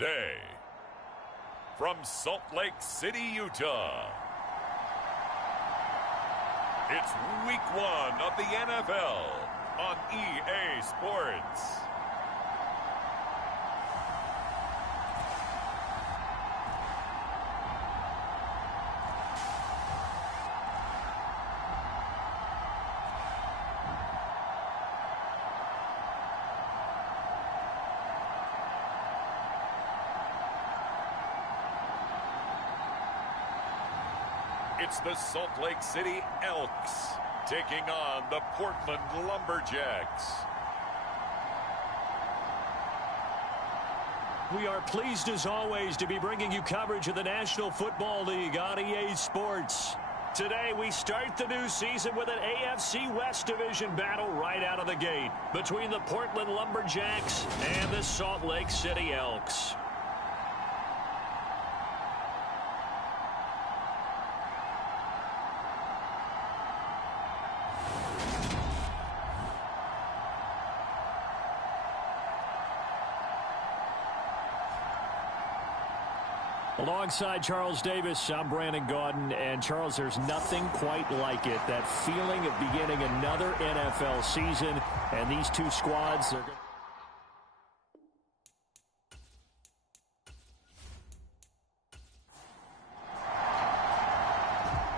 Today, from Salt Lake City, Utah, it's Week 1 of the NFL on EA Sports. It's the Salt Lake City Elks taking on the Portland Lumberjacks. We are pleased as always to be bringing you coverage of the National Football League on EA Sports. Today we start the new season with an AFC West Division battle right out of the gate between the Portland Lumberjacks and the Salt Lake City Elks. Alongside Charles Davis, I'm Brandon Gaudin. And Charles, there's nothing quite like it. That feeling of beginning another NFL season. And these two squads, they're good.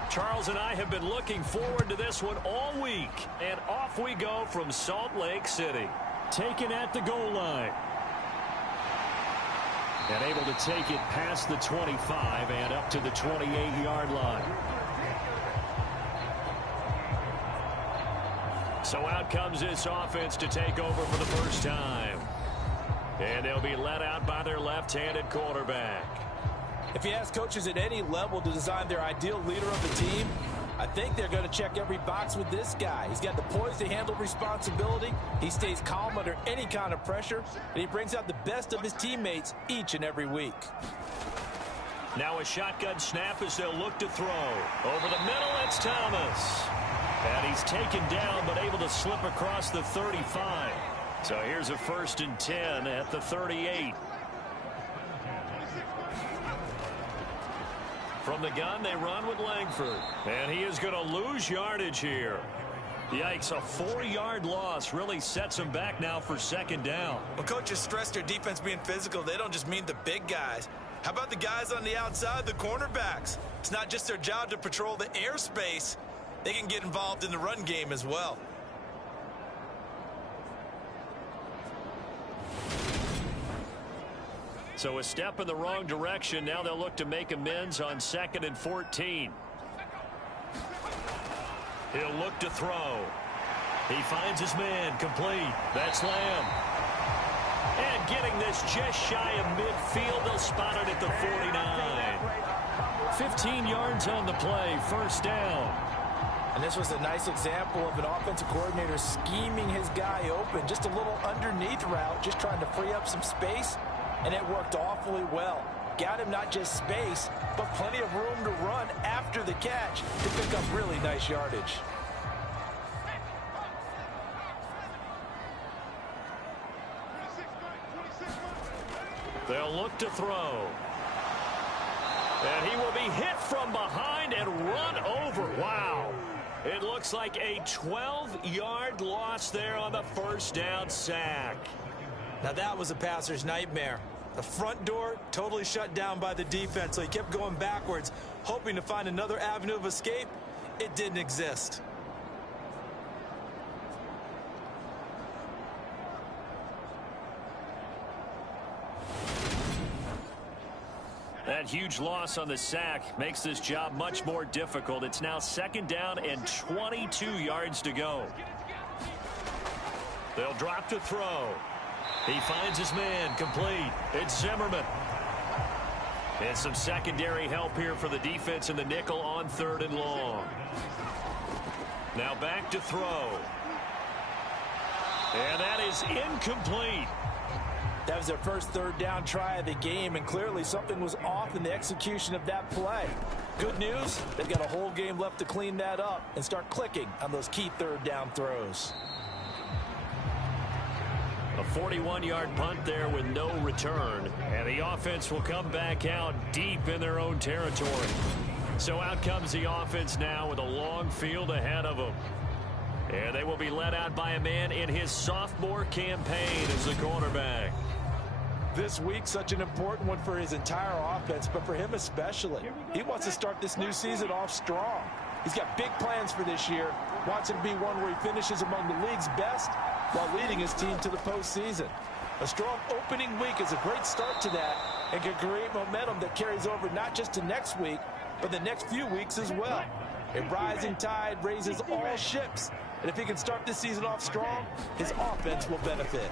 Charles and I have been looking forward to this one all week. And off we go from Salt Lake City. Taken at the goal line. And able to take it past the 25 and up to the 28-yard line. So out comes this offense to take over for the first time. And they'll be led out by their left-handed quarterback. If you ask coaches at any level to design their ideal leader of the team, I think they're going to check every box with this guy. He's got the poise to handle responsibility. He stays calm under any kind of pressure, and he brings out the best of his teammates each and every week. Now a shotgun snap as they'll look to throw. Over the middle, it's Thomas. And he's taken down, but able to slip across the 35. So here's a 1st and 10 at the 38. From the gun, they run with Langford. And he is going to lose yardage here. Yikes, a 4-yard loss really sets him back now for 2nd down. When coaches stress their defense being physical, they don't just mean the big guys. How about the guys on the outside, the cornerbacks? It's not just their job to patrol the airspace. They can get involved in the run game as well. So a step in the wrong direction. Now they'll look to make amends on 2nd and 14. He'll look to throw. He finds his man complete. That's Lamb. And getting this just shy of midfield. They'll spot it at the 49. 15 yards on the play. 1st down. And this was a nice example of an offensive coordinator scheming his guy open. Just a little underneath route, just trying to free up some space. And it worked awfully well. Got him not just space, but plenty of room to run after the catch to pick up really nice yardage. They'll look to throw. And he will be hit from behind and run over. Wow. It looks like a 12-yard loss there on the 1st down sack. Now that was a passer's nightmare. The front door totally shut down by the defense, so he kept going backwards, hoping to find another avenue of escape. It didn't exist. That huge loss on the sack makes this job much more difficult. It's now 2nd down and 22 yards to go. They'll drop to throw. He finds his man complete. It's Zimmerman. And some secondary help here for the defense in the nickel on 3rd and long. Now back to throw. And that is incomplete. That was their first 3rd down try of the game, and clearly something was off in the execution of that play. Good news, they've got a whole game left to clean that up and start clicking on those key 3rd down throws. A 41-yard punt there with no return. And the offense will come back out deep in their own territory. So out comes the offense now with a long field ahead of them. And they will be led out by a man in his sophomore campaign as the quarterback. This week, such an important one for his entire offense, but for him especially. He wants to start this new season off strong. He's got big plans for this year. Wants it to be one where he finishes among the league's best while leading his team to the postseason. A strong opening week is a great start to that and can create momentum that carries over not just to next week, but the next few weeks as well. A rising tide raises all ships, and if he can start this season off strong, his offense will benefit.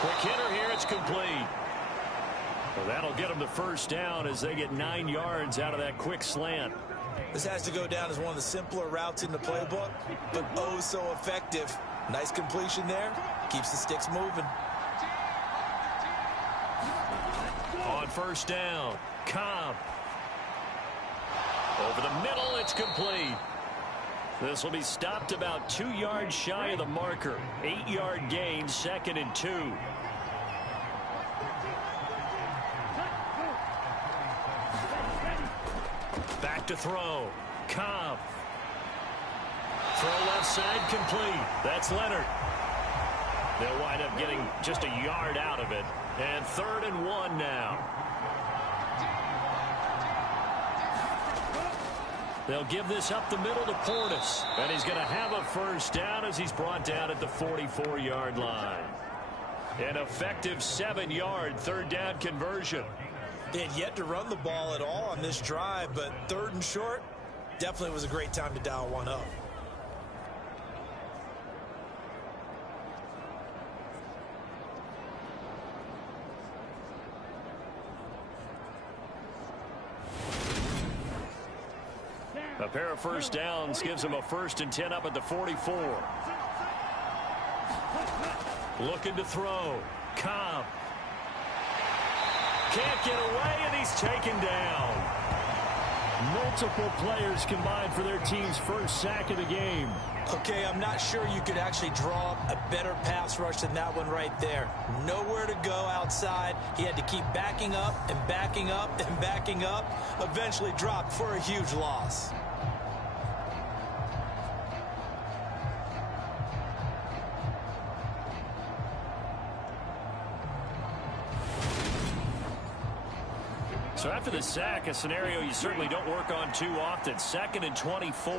Quick hitter here, it's complete. Well, that'll get them the first down as they get 9 yards out of that quick slant. This has to go down as one of the simpler routes in the playbook, but oh so effective. Nice completion there. Keeps the sticks moving. On first down, Cobb. Over the middle, it's complete. This will be stopped about 2 yards shy of the marker. 8-yard gain, 2nd and 2. Back to throw. Cobb. Throw left side complete. That's Leonard. They'll wind up getting just a yard out of it. And 3rd and 1 now. They'll give this up the middle to Portis. And he's going to have a first down as he's brought down at the 44-yard line. An effective 7-yard 3rd down conversion. They had yet to run the ball at all on this drive, but 3rd and short definitely was a great time to dial one up. A pair of first downs gives them a 1st and 10 up at the 44. Looking to throw. Cobb. Can't get away, and he's taken down. Multiple players combined for their team's first sack of the game. Okay, I'm not sure you could actually draw up a better pass rush than that one right there. Nowhere to go outside. He had to keep backing up and backing up and backing up. Eventually dropped for a huge loss. So after the sack, a scenario you certainly don't work on too often. 2nd and 24.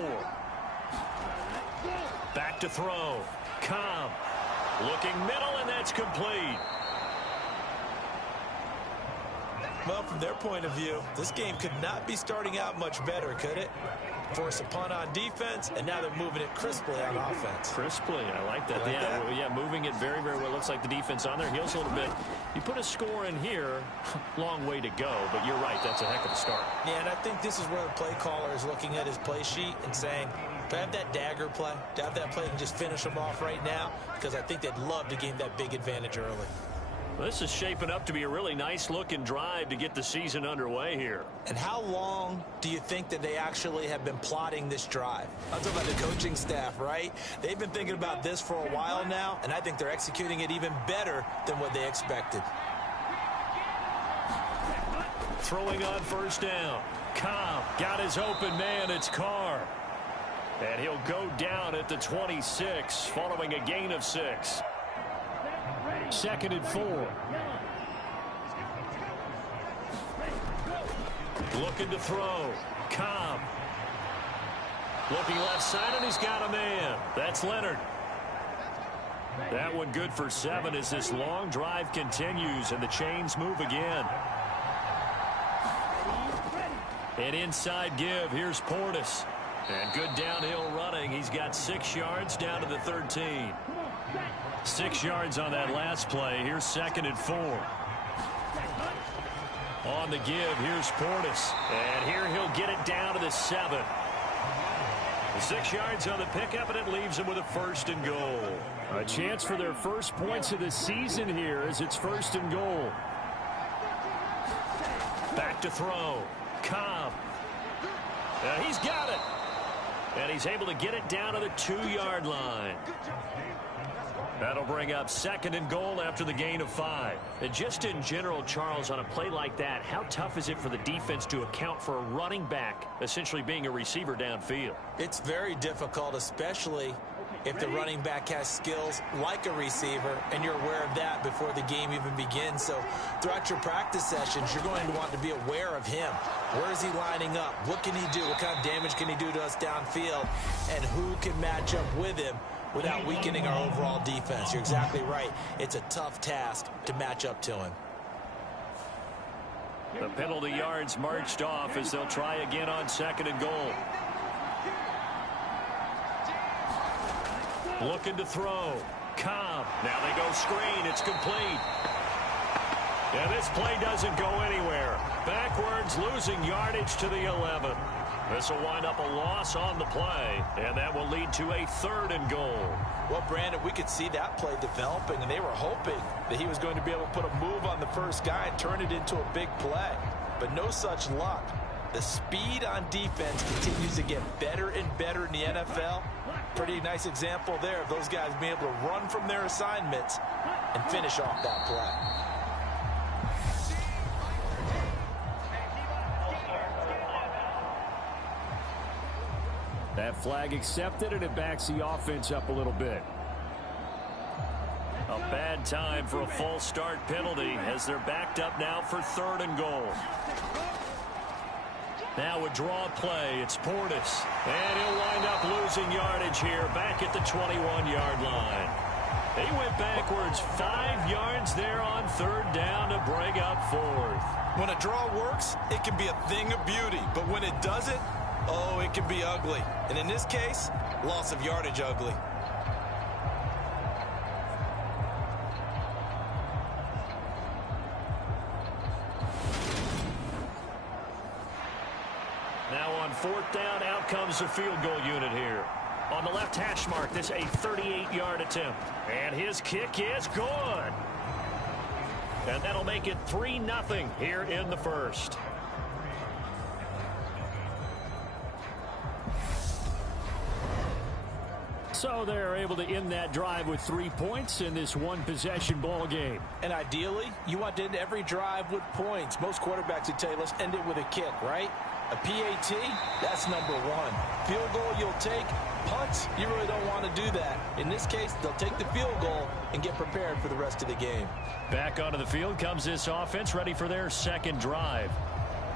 Back to throw. Cobb. Looking middle, and that's complete. Well, from their point of view, this game could not be starting out much better, could it? Force a punt on defense, and now they're moving it crisply on offense. Crisply, I like that. Yeah, moving it very, very well. Looks like the defense on their heels a little bit. You put a score in here, long way to go, but you're right, that's a heck of a start. Yeah, and I think this is where the play caller is looking at his play sheet and saying, do I have that dagger play? Do I have that play and just finish them off right now? Because I think they'd love to gain that big advantage early. Well, this is shaping up to be a really nice-looking drive to get the season underway here. And how long do you think that they actually have been plotting this drive? I'm talking about the coaching staff, right? They've been thinking about this for a while now, and I think they're executing it even better than what they expected. Throwing on first down. Cobb got his open man. It's Carr. And he'll go down at the 26 following a gain of 6. 2nd and 4. Looking to throw. Cobb. Looking left side, and he's got a man. That's Leonard. That one good for 7 as this long drive continues and the chains move again. An inside give. Here's Portis. And good downhill running. He's got 6 yards down to the 13. 6 yards on that last play. Here's 2nd and 4. On the give, here's Portis. And here he'll get it down to the 7. 6 yards on the pickup, and it leaves him with a 1st and goal. A chance for their first points of the season here as it's 1st and goal. Back to throw. Cobb. He's got it. And he's able to get it down to the 2-yard line. That'll bring up 2nd and goal after the gain of 5. And just in general, Charles, on a play like that, how tough is it for the defense to account for a running back essentially being a receiver downfield? It's very difficult, especially if the running back has skills like a receiver, and you're aware of that before the game even begins. So throughout your practice sessions, you're going to want to be aware of him. Where is he lining up? What can he do? What kind of damage can he do to us downfield? And who can match up with him without weakening our overall defense? You're exactly right. It's a tough task to match up to him. The penalty yards marched off as they'll try again on 2nd and goal. Looking to throw. Cobb. Now they go screen. It's complete. And this play doesn't go anywhere. Backwards, losing yardage to the 11. This will wind up a loss on the play, and that will lead to a 3rd and goal. Well, Brandon, we could see that play developing, and they were hoping that he was going to be able to put a move on the first guy and turn it into a big play. But no such luck. The speed on defense continues to get better and better in the NFL. Pretty nice example there of those guys being able to run from their assignments and finish off that play. That flag accepted, and it backs the offense up a little bit. A bad time for a false start penalty as they're backed up now for 3rd and goal. Now a draw play. It's Portis. And he'll wind up losing yardage here back at the 21-yard line. He went backwards 5 yards there on 3rd down to bring up 4th. When a draw works, it can be a thing of beauty. But when it doesn't, oh, it can be ugly. And in this case, loss of yardage ugly. Now on 4th down, out comes the field goal unit here. On the left hash mark, this a 38-yard attempt. And his kick is good. And that'll make it 3-0 here in the 1st. So they're able to end that drive with 3 points in this one-possession ball game. And ideally, you want to end every drive with points. Most quarterbacks would tell you, let's end it with a kick, right? A PAT, that's number 1. Field goal you'll take. Punts, you really don't want to do that. In this case, they'll take the field goal and get prepared for the rest of the game. Back onto the field comes this offense, ready for their 2nd drive.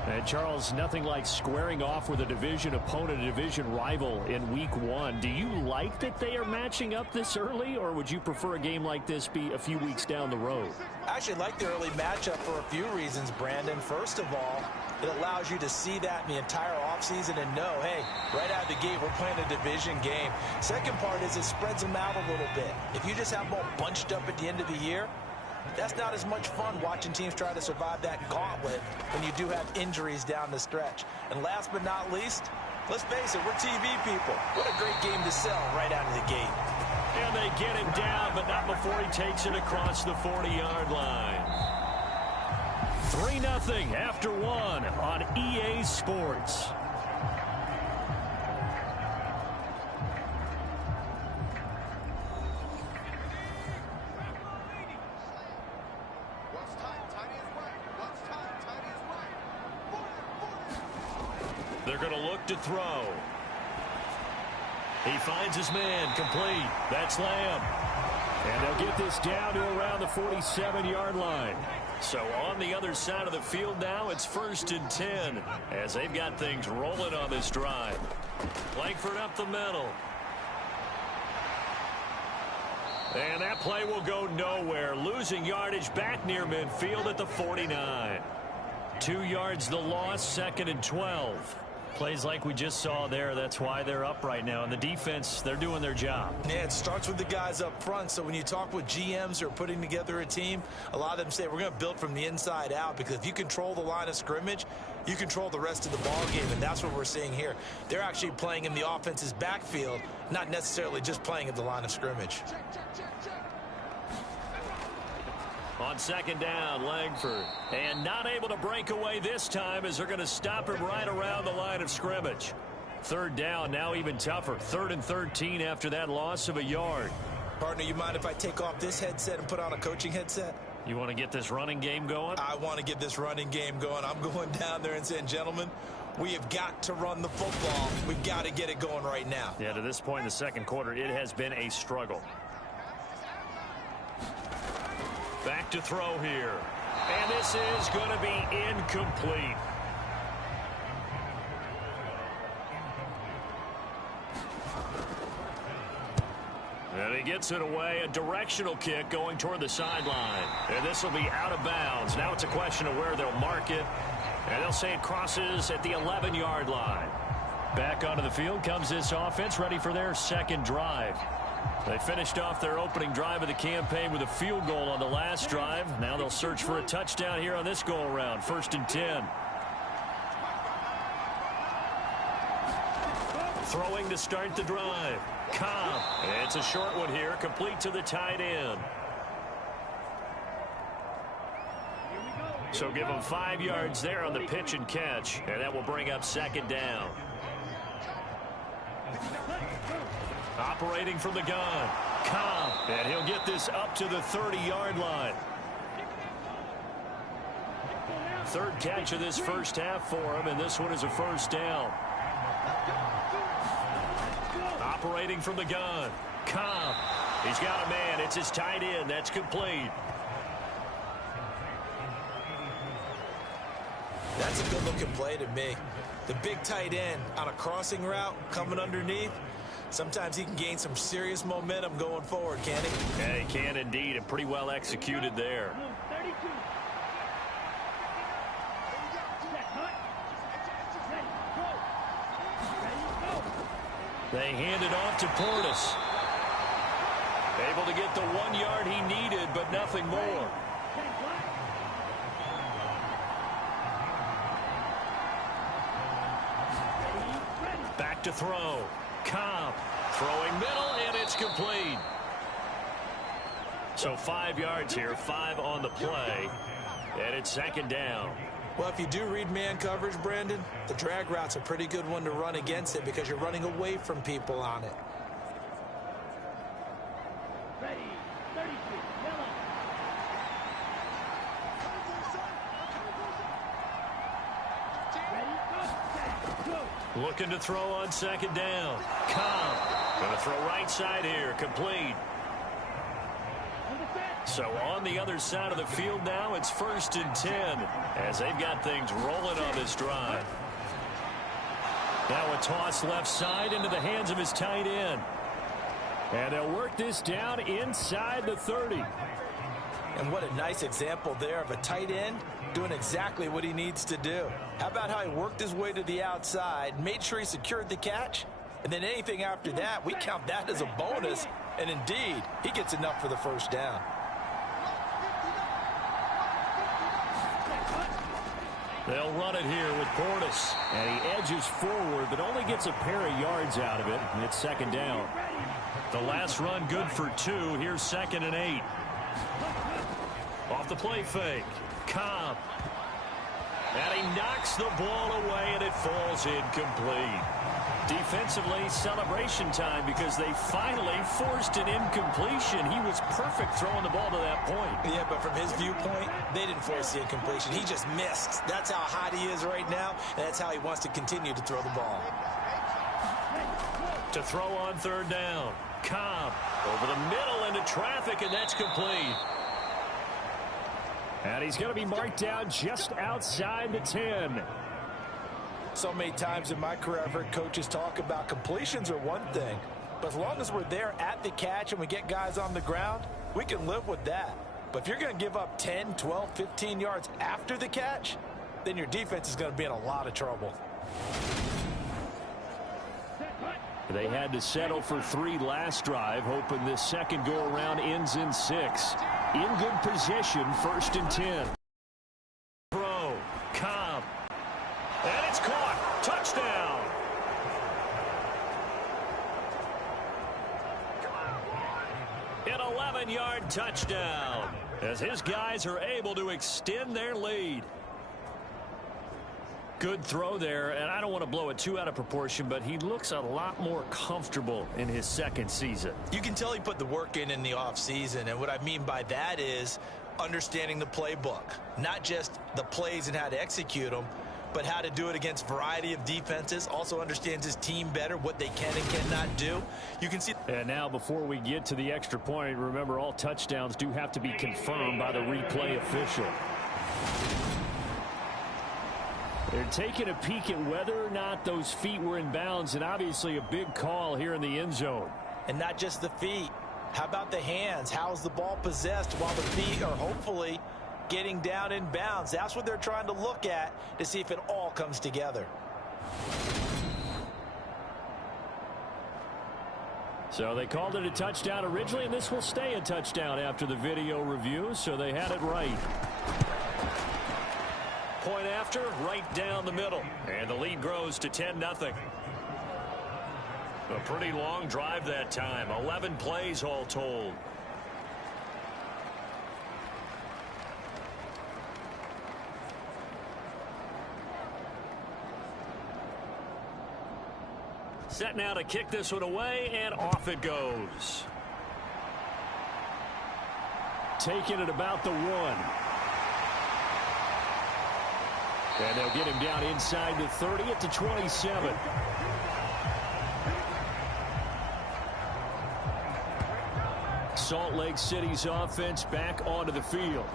And Charles, nothing like squaring off with a division opponent, a division rival in week 1. Do you like that they are matching up this early, or would you prefer a game like this be a few weeks down the road? I actually like the early matchup for a few reasons, Brandon. First of all, it allows you to see that in the entire offseason and know, hey, right out of the gate, we're playing a division game. Second part is it spreads them out a little bit. If you just have them all bunched up at the end of the year, that's not as much fun watching teams try to survive that gauntlet when you do have injuries down the stretch. And last but not least, let's face it, we're TV people. What a great game to sell right out of the gate. And they get him down, but not before he takes it across the 40-yard line. 3-0 after 1 on EA Sports. They're going to look to throw. He finds his man, complete. That's Lamb. And they'll get this down to around the 47-yard line. So on the other side of the field now, it's 1st and 10 as they've got things rolling on this drive. Langford up the middle. And that play will go nowhere. Losing yardage back near midfield at the 49. 2 yards the loss, 2nd and 12. Plays like we just saw there. That's why they're up right now. And the defense, they're doing their job. Yeah, it starts with the guys up front. So when you talk with GMs who are putting together a team, a lot of them say we're going to build from the inside out, because if you control the line of scrimmage, you control the rest of the ball game. And that's what we're seeing here. They're actually playing in the offense's backfield, not necessarily just playing at the line of scrimmage. On 2nd down, Langford. And not able to break away this time as they're going to stop him right around the line of scrimmage. 3rd down, now even tougher. 3rd and 13 after that loss of a yard. Partner, you mind if I take off this headset and put on a coaching headset? You want to get this running game going? I want to get this running game going. I'm going down there and saying, gentlemen, we have got to run the football. We've got to get it going right now. Yeah, to this point in the second quarter, it has been a struggle. Back to throw here. And this is going to be incomplete. And he gets it away. A directional kick going toward the sideline. And this will be out of bounds. Now it's a question of where they'll mark it. And they'll say it crosses at the 11-yard line. Back onto the field comes this offense, ready for their second drive. They finished off their opening drive of the campaign with a field goal on the last drive. Now they'll search for a touchdown here on this go-around. 1st and 10. Throwing to start the drive. Cobb. It's a short one here, complete to the tight end. So give them 5 yards there on the pitch and catch, and that will bring up 2nd down. Operating from the gun. Cobb. And he'll get this up to the 30-yard line. 3rd catch of this first half for him, and this one is a 1st down. Operating from the gun. Cobb. He's got a man. It's his tight end. That's complete. That's a good-looking play to me. The big tight end on a crossing route coming underneath. Sometimes he can gain some serious momentum going forward, can't he? Yeah, he can indeed, and pretty well executed there. They hand it off to Portis. Able to get the 1 yard he needed, but nothing more. Back to throw. Cobb throwing middle, and it's complete. So 5 yards here, 5 on the play, and it's 2nd down. Well, if you do read man coverage, Brandon, the drag route's a pretty good one to run against it because you're running away from people on it. Ready, 32, yellow. Looking to throw on 2nd down. Cobb going to throw right side here, complete. So on the other side of the field now, it's 1st and 10 as they've got things rolling on this drive. Now a toss left side into the hands of his tight end. And they'll work this down inside the 30. And what a nice example there of a tight end doing exactly what he needs to do. How about how he worked his way to the outside, made sure he secured the catch, and then anything after that, we count that as a bonus. And indeed, he gets enough for the 1st down. They'll run it here with Portis. And he edges forward, but only gets a pair of yards out of it. And it's 2nd down. The last run good for 2. Here's 2nd and 8. Off the play fake. Cobb. And he knocks the ball away, and it falls incomplete. Defensively, celebration time because they finally forced an incompletion. He was perfect throwing the ball to that point. Yeah, but from his viewpoint, they didn't force the incompletion. He just missed. That's how hot he is right now, and that's how he wants to continue to throw the ball. To throw on 3rd down. Cobb over the middle into traffic, and that's complete. And he's going to be marked down just outside the 10. So many times in my career, I've heard coaches talk about completions are one thing, but as long as we're there at the catch and we get guys on the ground, we can live with that. But if you're going to give up 10, 12, 15 yards after the catch, then your defense is going to be in a lot of trouble. They had to settle for 3 last drive, hoping this second go-around ends in 6. In good position, 1st and 10. Throw. Cobb. And it's caught. Touchdown. An 11-yard touchdown as his guys are able to extend their lead. Good throw there, and I don't want to blow it too out of proportion, but he looks a lot more comfortable in his second season. You can tell he put the work in the offseason, and what I mean by that is understanding the playbook. Not just the plays and how to execute them, but how to do it against a variety of defenses. Also understands his team better, what they can and cannot do. You can see. And now before we get to the extra point, remember all touchdowns do have to be confirmed by the replay official. They're taking a peek at whether or not those feet were in bounds, and obviously a big call here in the end zone. And not just the feet. How about the hands? How's the ball possessed while the feet are hopefully getting down in bounds? That's what they're trying to look at to see if it all comes together. So they called it a touchdown originally, and this will stay a touchdown after the video review, so they had it right. Point after, right down the middle. And the lead grows to 10-0. A pretty long drive that time. 11 plays all told. Set now to kick this one away, and off it goes. Taking it about the 1. And they'll get him down inside the 30 at the 27. Salt Lake City's offense back onto the field.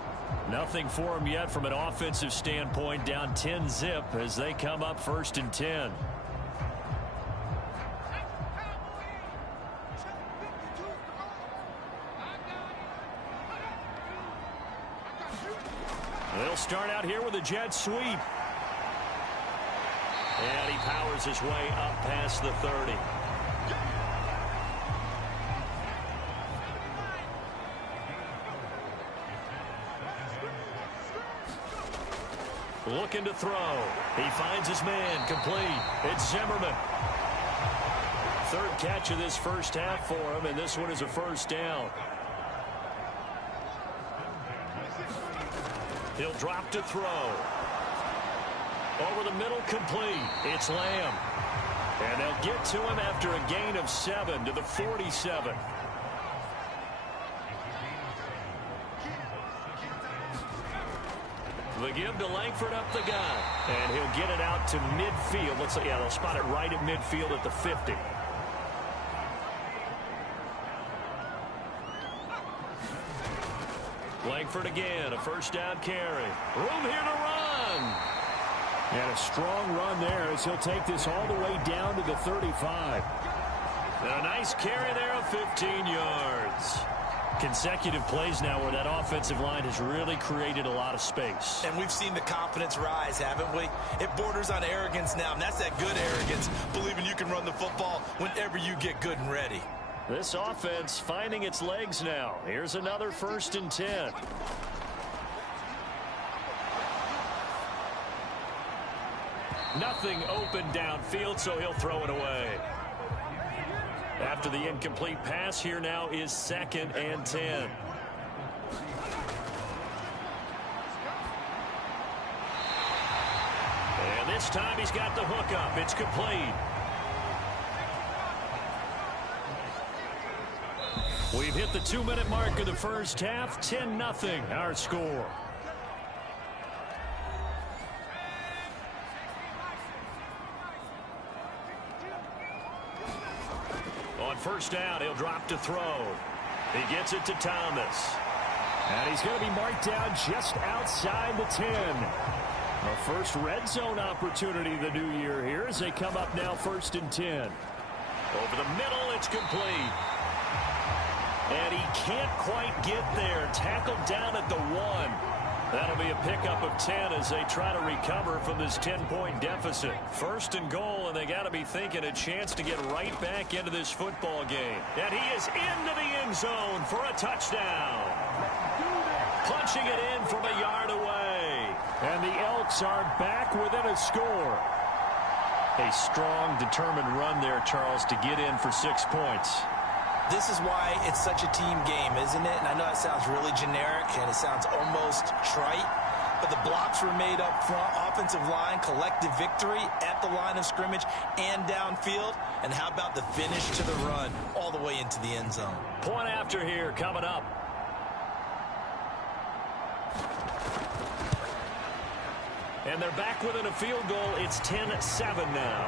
Nothing for them yet from an offensive standpoint, down 10-zip as they come up 1st and 10. They'll start out here with a jet sweep. And he powers his way up past the 30. Looking to throw. He finds his man complete. It's Zimmerman. 3rd catch of this first half for him, and this one is a 1st down. He'll drop to throw. Over the middle, complete. It's Lamb. And they'll get to him after a gain of 7 to the 47. The give to Langford up the gut. And he'll get it out to midfield. Looks like, yeah, they'll spot it right at midfield at the 50. Langford again, a 1st down carry. Room here to run. And a strong run there as he'll take this all the way down to the 35. And a nice carry there of 15 yards. Consecutive plays now where that offensive line has really created a lot of space. And we've seen the confidence rise, haven't we? It borders on arrogance now, and that's that good arrogance, believing you can run the football whenever you get good and ready. This offense finding its legs now. Here's another 1st and 10. Nothing open downfield, so he'll throw it away. After the incomplete pass, here now is 2nd and 10. And this time he's got the hook up. It's complete. We've hit the 2-minute mark of the first half. 10-0 our score. On 1st down, he'll drop to throw. He gets it to Thomas. And he's going to be marked down just outside the 10. A first red zone opportunity the new year here as they come up now 1st and 10. Over the middle, it's complete. And he can't quite get there. Tackled down at the 1. That'll be a pickup of 10 as they try to recover from this 10-point deficit. 1st and goal, and they got to be thinking a chance to get right back into this football game. And he is into the end zone for a touchdown. Punching it in from a yard away. And the Elks are back within a score. A strong, determined run there, Charles, to get in for 6 points. This is why it's such a team game, isn't it? And I know that sounds really generic and it sounds almost trite, but the blocks were made up front. Offensive line, collective victory at the line of scrimmage and downfield. And how about the finish to the run all the way into the end zone? Point after here coming up. And they're back within a field goal. It's 10-7 now.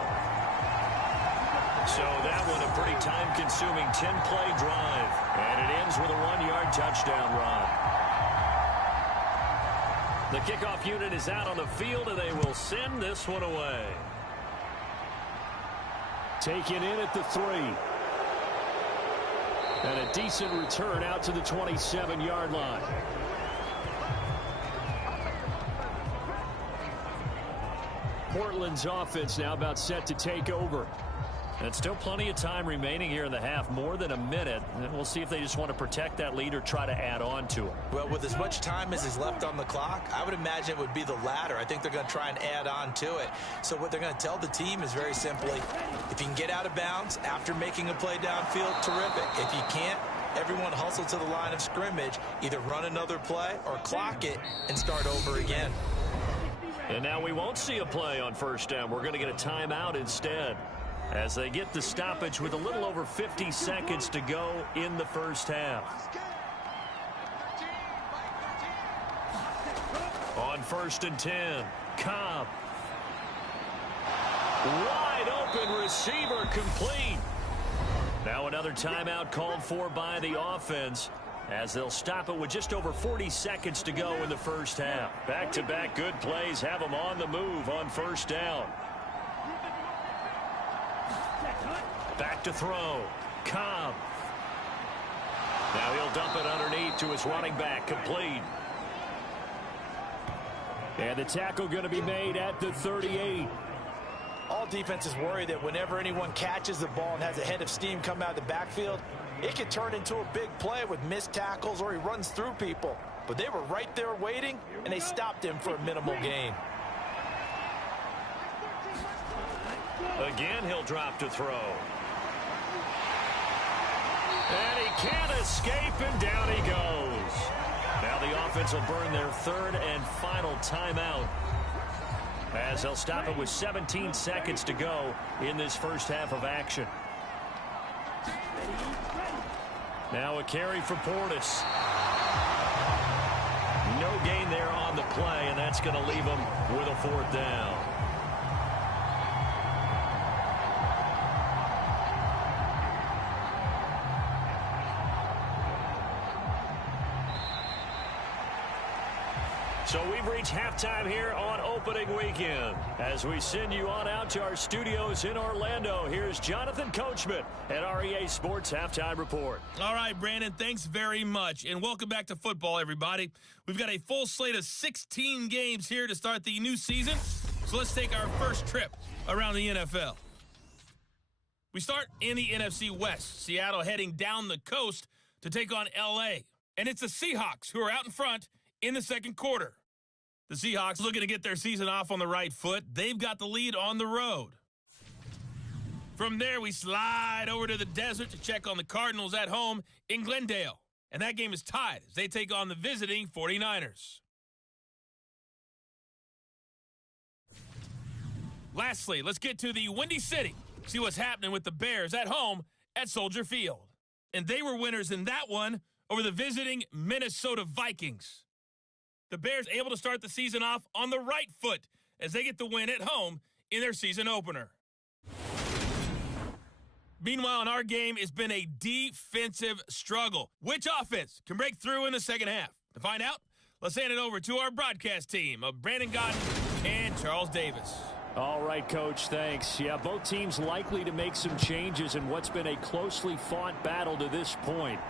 So that one a pretty time-consuming 10-play drive. And it ends with a 1-yard touchdown run. The kickoff unit is out on the field, and they will send this one away. Taken in at the 3. And a decent return out to the 27-yard line. Portland's offense now about set to take over. And still plenty of time remaining here in the half, more than a minute. And we'll see if they just want to protect that lead or try to add on to it. Well, with as much time as is left on the clock, I would imagine it would be the latter. I think they're going to try and add on to it. So what they're going to tell the team is very simply, if you can get out of bounds after making a play downfield, terrific. If you can't, everyone hustle to the line of scrimmage, either run another play or clock it and start over again. And now we won't see a play on first down. We're going to get a timeout instead, as they get the stoppage with a little over 50 seconds to go in the first half. On 1st and 10, Cobb. Wide open receiver, complete. Now another timeout called for by the offense, as they'll stop it with just over 40 seconds to go in the first half. Back-to-back good plays have them on the move on first down. Back to throw. Cobb. Now he'll dump it underneath to his running back. Complete. And the tackle going to be made at the 38. All defenses worry that whenever anyone catches the ball and has a head of steam come out of the backfield, it could turn into a big play with missed tackles or he runs through people. But they were right there waiting, and they stopped him for a minimal gain. Again, he'll drop to throw. And he can't escape, and down he goes. Now the offense will burn their third and final timeout, as they'll stop it with 17 seconds to go in this first half of action. Now a carry for Portis. No gain there on the play, and that's going to leave him with a 4th down. So we've reached halftime here on opening weekend. As we send you on out to our studios in Orlando, here's Jonathan Coachman at REA Sports Halftime Report. All right, Brandon, thanks very much. And welcome back to football, everybody. We've got a full slate of 16 games here to start the new season. So let's take our first trip around the NFL. We start in the NFC West. Seattle heading down the coast to take on L.A. And it's the Seahawks who are out in front in the second quarter. The Seahawks looking to get their season off on the right foot. They've got the lead on the road. From there, we slide over to the desert to check on the Cardinals at home in Glendale. And that game is tied as they take on the visiting 49ers. Lastly, let's get to the Windy City. See what's happening with the Bears at home at Soldier Field. And they were winners in that one over the visiting Minnesota Vikings. The Bears able to start the season off on the right foot as they get the win at home in their season opener. Meanwhile, in our game, it's been a defensive struggle. Which offense can break through in the second half? To find out, let's hand it over to our broadcast team of Brandon Godden and Charles Davis. All right, Coach, thanks. Yeah, both teams likely to make some changes in what's been a closely fought battle to this point.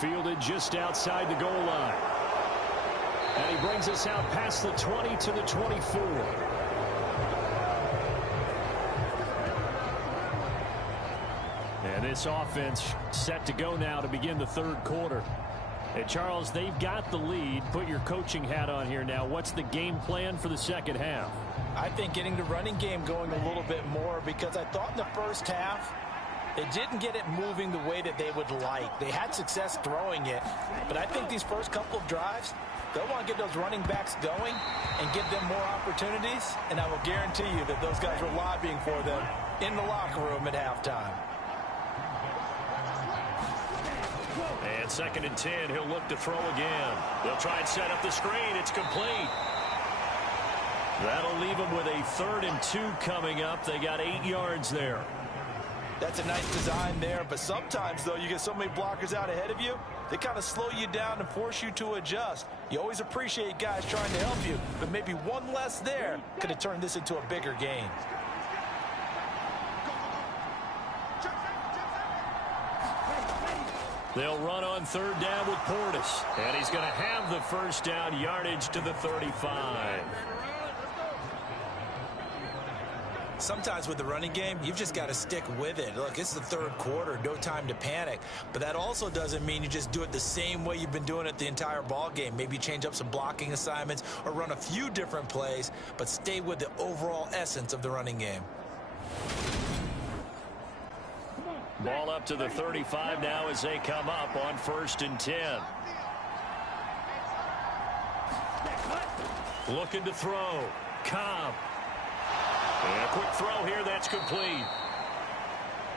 Fielded just outside the goal line. And he brings us out past the 20 to the 24. And this offense set to go now to begin the third quarter. And Charles, they've got the lead. Put your coaching hat on here now. What's the game plan for the second half? I think getting the running game going a little bit more, because I thought in the first half They didn't get it moving the way that they would like. They had success throwing it, but I think these first couple of drives, they'll want to get those running backs going and give them more opportunities, and I will guarantee you that those guys were lobbying for them in the locker room at halftime. And 2nd and 10, he'll look to throw again. They'll try and set up the screen. It's complete. That'll leave them with a 3rd and 2 coming up. They got 8 yards there. That's a nice design there, but sometimes, though, you get so many blockers out ahead of you, they kind of slow you down and force you to adjust. You always appreciate guys trying to help you, but maybe one less there could have turned this into a bigger game. They'll run on 3rd down with Portis, and he's going to have the 1st down, yardage to the 35. Sometimes with the running game, you've just got to stick with it. Look, it's the 3rd quarter, no time to panic. But that also doesn't mean you just do it the same way you've been doing it the entire ball game. Maybe change up some blocking assignments or run a few different plays, but stay with the overall essence of the running game. Ball up to the 35 now as they come up on 1st and 10. Looking to throw. Cobb. And a quick throw here, that's complete.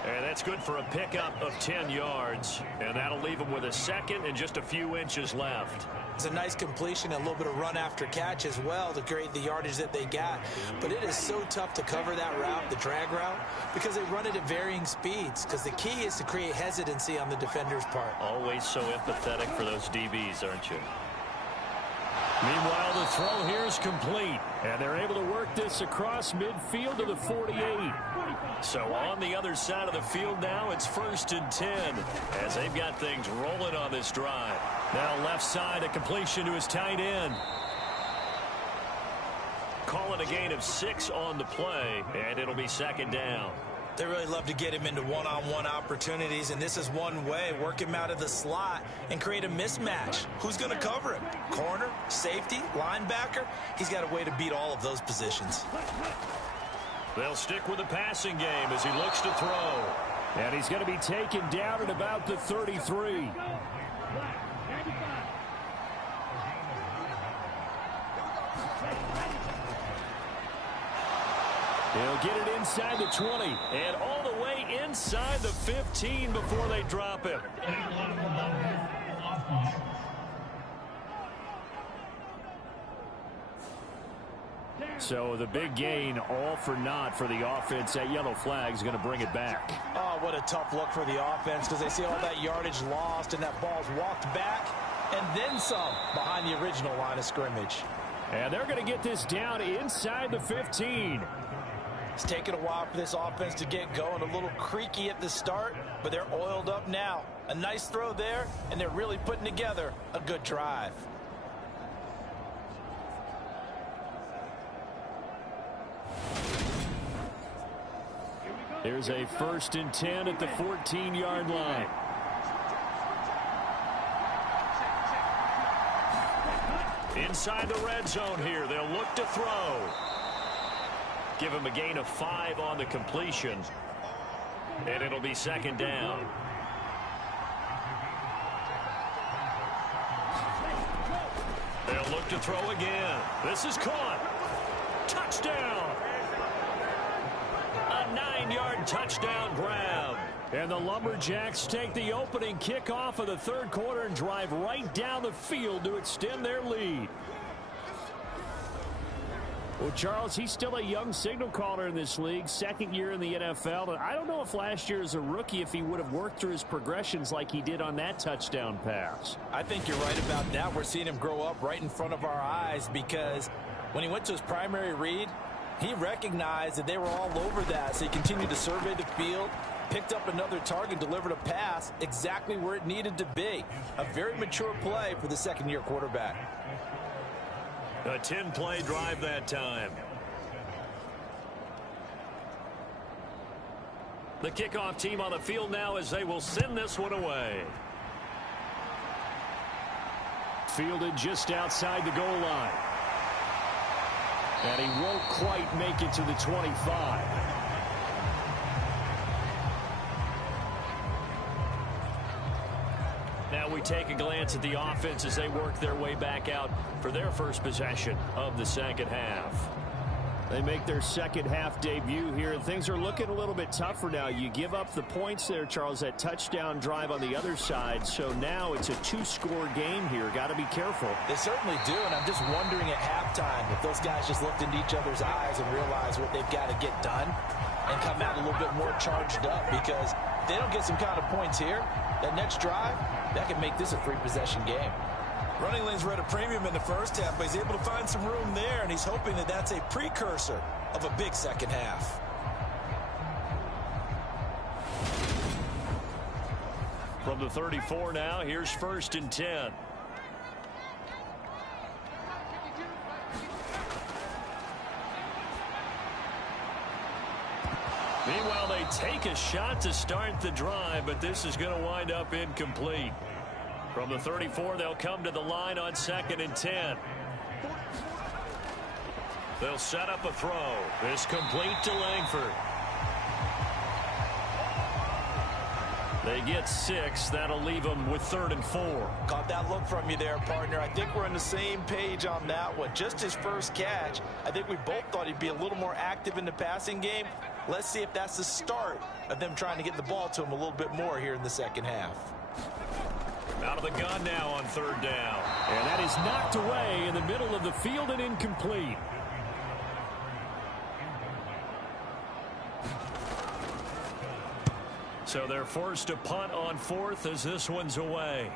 And that's good for a pickup of 10 yards. And that'll leave him with a 2nd and just a few inches left. It's a nice completion and a little bit of run after catch as well to create the yardage that they got. But it is so tough to cover that route, the drag route, because they run it at varying speeds. Because the key is to create hesitancy on the defender's part. Always so empathetic for those DBs, aren't you? Meanwhile, the throw here is complete, and they're able to work this across midfield to the 48. So on the other side of the field now, it's 1st and 10 as they've got things rolling on this drive. Now left side, a completion to his tight end. Call it a gain of 6 on the play, and it'll be 2nd down. They really love to get him into one-on-one opportunities, and this is one way. Work him out of the slot and create a mismatch. Who's going to cover him? Corner, safety, linebacker? He's got a way to beat all of those positions. They'll stick with the passing game as he looks to throw. And he's going to be taken down at about the 33. He'll get it inside the 20 and all the way inside the 15 before they drop him. So the big gain, all for naught for the offense. That yellow flag is going to bring it back. Oh, what a tough look for the offense because they see all that yardage lost and that ball's walked back and then some behind the original line of scrimmage. And they're going to get this down inside the 15. It's taken a while for this offense to get going. A little creaky at the start, but they're oiled up now. A nice throw there, and they're really putting together a good drive. There's a 1st and 10 at the 14-yard line. Inside the red zone here, they'll look to throw. Give him a gain of 5 on the completion. And it'll be 2nd down. They'll look to throw again. This is caught. Touchdown. A 9-yard touchdown grab. And the Lumberjacks take the opening kickoff of the 3rd quarter and drive right down the field to extend their lead. Well, Charles, he's still a young signal caller in this league, 2nd year in the NFL. And I don't know if last year as a rookie, if he would have worked through his progressions like he did on that touchdown pass. I think you're right about that. We're seeing him grow up right in front of our eyes because when he went to his primary read, he recognized that they were all over that. So he continued to survey the field, picked up another target, delivered a pass exactly where it needed to be. A very mature play for the 2nd-year quarterback. A 10-play drive that time. The kickoff team on the field now as they will send this one away. Fielded just outside the goal line. And he won't quite make it to the 25. Now we take a glance at the offense as they work their way back out for their first possession of the second half. They make their second half debut here, and things are looking a little bit tougher now. You give up the points there, Charles, that touchdown drive on the other side. So now it's a two-score game here. Got to be careful. They certainly do, and I'm just wondering at halftime if those guys just looked into each other's eyes and realized what they've got to get done and come out a little bit more charged up, because if they don't get some kind of points here, that next drive, that can make this a three-possession game. Running lanes were at a premium in the first half, but he's able to find some room there, and he's hoping that that's a precursor of a big second half. From the 34 now, here's 1st and 10. Meanwhile, they take a shot to start the drive, but this is going to wind up incomplete. From the 34, they'll come to the line on 2nd and 10. They'll set up a throw. It's complete to Langford. They get 6. That'll leave them with 3rd and 4. Caught that look from you there, partner. I think we're on the same page on that one. Just his first catch, I think we both thought he'd be a little more active in the passing game. Let's see if that's the start of them trying to get the ball to him a little bit more here in the second half. Out of the gun now on 3rd down. And that is knocked away in the middle of the field and incomplete. So they're forced to punt on 4th as this one's away.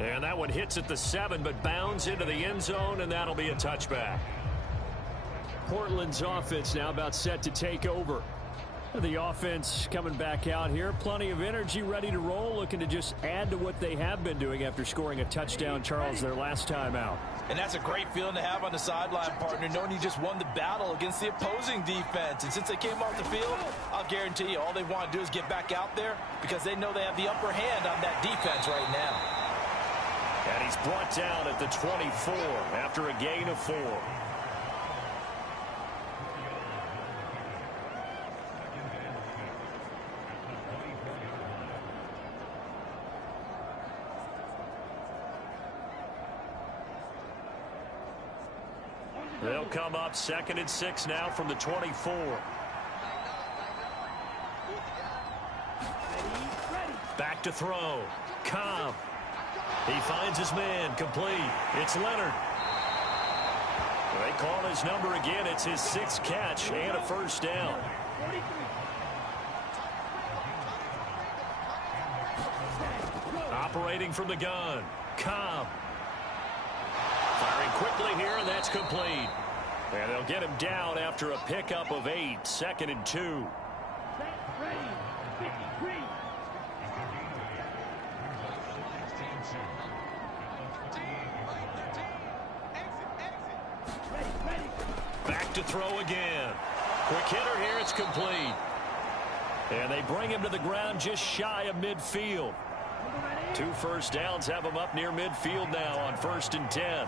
And that one hits at the 7, but bounds into the end zone, and that'll be a touchback. Portland's offense now about set to take over. The offense coming back out here. Plenty of energy, ready to roll, looking to just add to what they have been doing after scoring a touchdown, Charles, their last time out. And that's a great feeling to have on the sideline, partner, knowing you just won the battle against the opposing defense. And since they came off the field, I'll guarantee you all they want to do is get back out there because they know they have the upper hand on that defense right now. And he's brought down at the 24 after a gain of 4. They'll come up 2nd and 6 now from the 24. Back to throw. Cobb. He finds his man. Complete. It's Leonard. They call his number again. It's his 6th catch and a 1st down. Operating from the gun. Cobb. Firing quickly here, and that's complete. And they'll get him down after a pickup of 8. 2nd and 2. Back to throw again. Quick hitter here. It's complete. And they bring him to the ground just shy of midfield. 2 first downs have him up near midfield now on 1st and 10.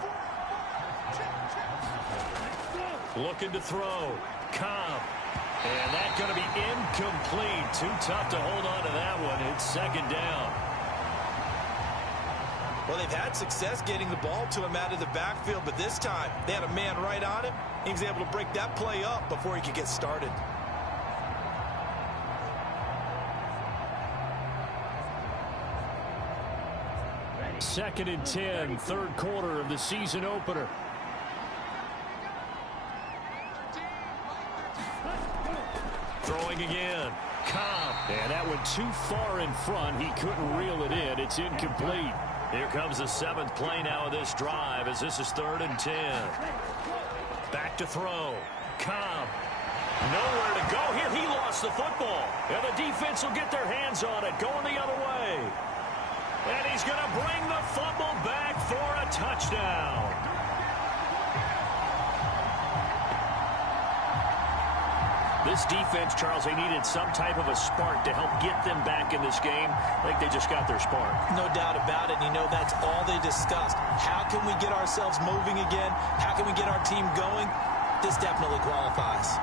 Looking to throw. Cobb. And that's going to be incomplete. Too tough to hold on to that one. It's 2nd down. Well, they've had success getting the ball to him out of the backfield, but this time they had a man right on him. He was able to break that play up before he could get started. Second and 10, 3rd quarter of the season opener. Throwing again. Cobb. And that one too far in front. He couldn't reel it in. It's incomplete. Here comes the 7th play now of this drive as this is 3rd and 10. Back to throw. Cobb. Nowhere to go here. He lost the football. And the defense will get their hands on it. Going the other way. And he's going to bring the fumble back for a touchdown. This defense, Charles, they needed some type of a spark to help get them back in this game. I think they just got their spark. No doubt about it. And you know that's all they discussed. How can we get ourselves moving again? How can we get our team going? This definitely qualifies.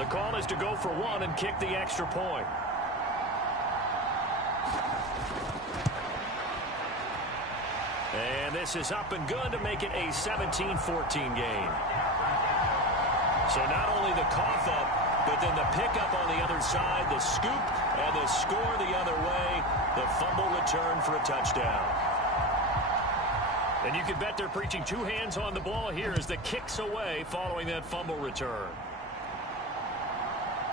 The call is to go for one and kick the extra point. And this is up and good to make it a 17-14 game. So not only the cough up, but then the pickup on the other side, the scoop, and the score the other way, the fumble return for a touchdown. And you can bet they're preaching two hands on the ball here as the kick's away following that fumble return.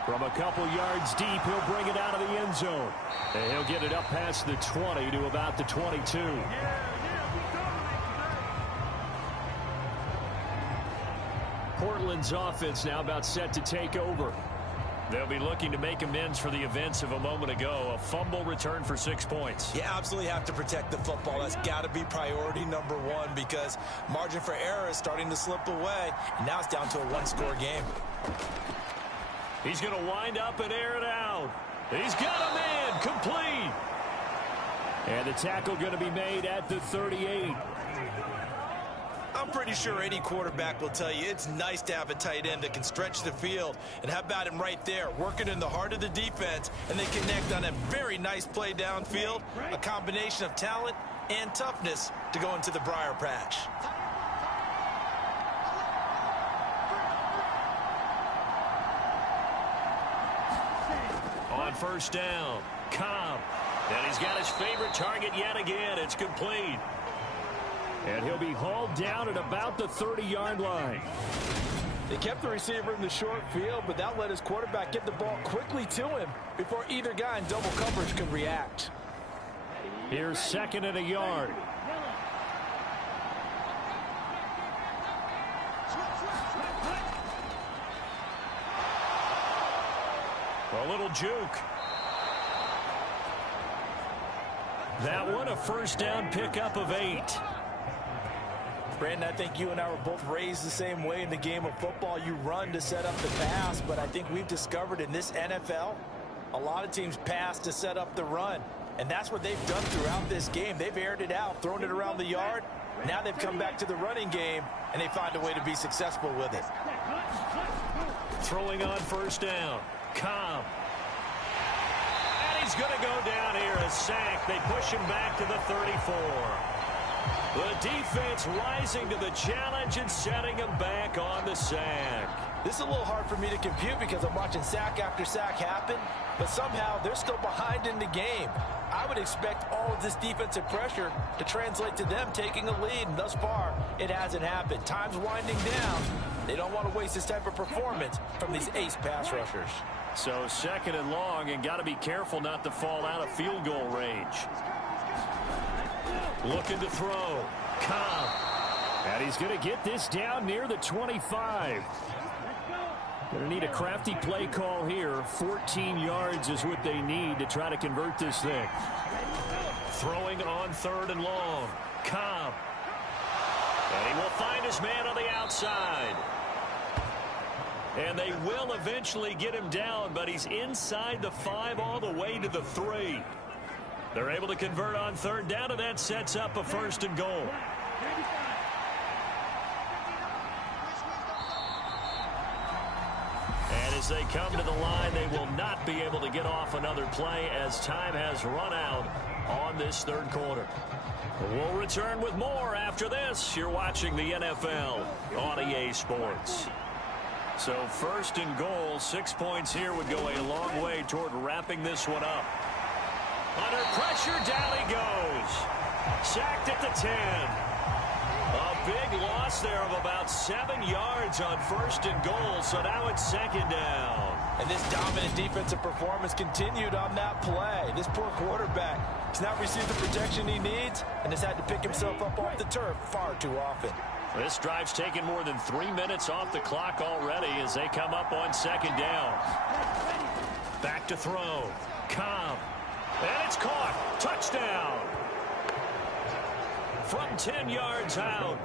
From a couple yards deep, he'll bring it out of the end zone. And he'll get it up past the 20 to about the 22. Portland's offense now about set to take over. They'll be looking to make amends for the events of a moment ago. A fumble return for 6 points. You absolutely have to protect the football. That's got to be priority number one because margin for error is starting to slip away. And now it's down to a one-score game. He's going to wind up and air it out. He's got a man complete. And the tackle going to be made at the 38. I'm pretty sure any quarterback will tell you it's nice to have a tight end that can stretch the field. And how about him right there, working in the heart of the defense, and they connect on a very nice play downfield, a combination of talent and toughness to go into the briar patch. On first down, Cobb. And he's got his favorite target yet again. It's complete. And he'll be hauled down at about the 30-yard line. They kept the receiver in the short field, but that let his quarterback get the ball quickly to him before either guy in double coverage could react. Here's second and a yard. A little juke. That one, a first down pickup of 8. Brandon, I think you and I were both raised the same way in the game of football. You run to set up the pass, but I think we've discovered in this NFL, a lot of teams pass to set up the run. And that's what they've done throughout this game. They've aired it out, thrown it around the yard. Now they've come back to the running game, and they find a way to be successful with it. Throwing on first down. Cobb. And he's going to go down here, a sack. They push him back to the 34. The defense rising to the challenge and setting him back on the sack. This is a little hard for me to compute because I'm watching sack after sack happen, but somehow they're still behind in the game. I would expect all of this defensive pressure to translate to them taking a lead, and thus far, it hasn't happened. Time's winding down. They don't want to waste this type of performance from these ace pass rushers. So second and long, and got to be careful not to fall out of field goal range. Looking to throw. Cobb. And he's going to get this down near the 25. Going to need a crafty play call here. 14 yards is what they need to try to convert this thing. Throwing on third and long. Cobb. And he will find his man on the outside. And they will eventually get him down, but he's inside the 5 all the way to the 3. They're able to convert on third down, and that sets up a first and goal. And as they come to the line, they will not be able to get off another play as time has run out on this third quarter. We'll return with more after this. You're watching the NFL on EA Sports. So first and goal, 6 points here would go a long way toward wrapping this one up. Under pressure, down he goes. Sacked at the 10. A big loss there of about 7 yards on first and goal, so now it's second down. And this dominant defensive performance continued on that play. This poor quarterback has not received the protection he needs and has had to pick himself up off the turf far too often. This drive's taken more than 3 minutes off the clock already as they come up on second down. Back to throw. Cobb. And it's caught. Touchdown. From 10 yards out.